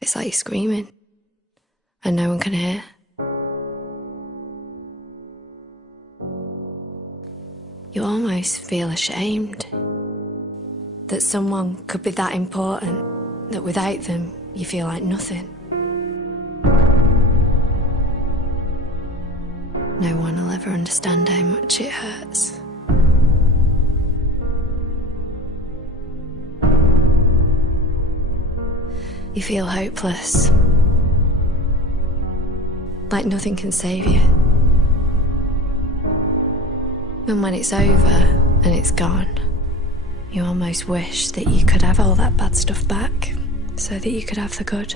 It's like you're screaming and no one can hear. You almost feel ashamed that someone could be that important, that without them you feel like nothing. No one will ever understand how much it hurts. You feel hopeless, like nothing can save you. And when it's over and it's gone, you almost wish that you could have all that bad stuff back so that you could have the good.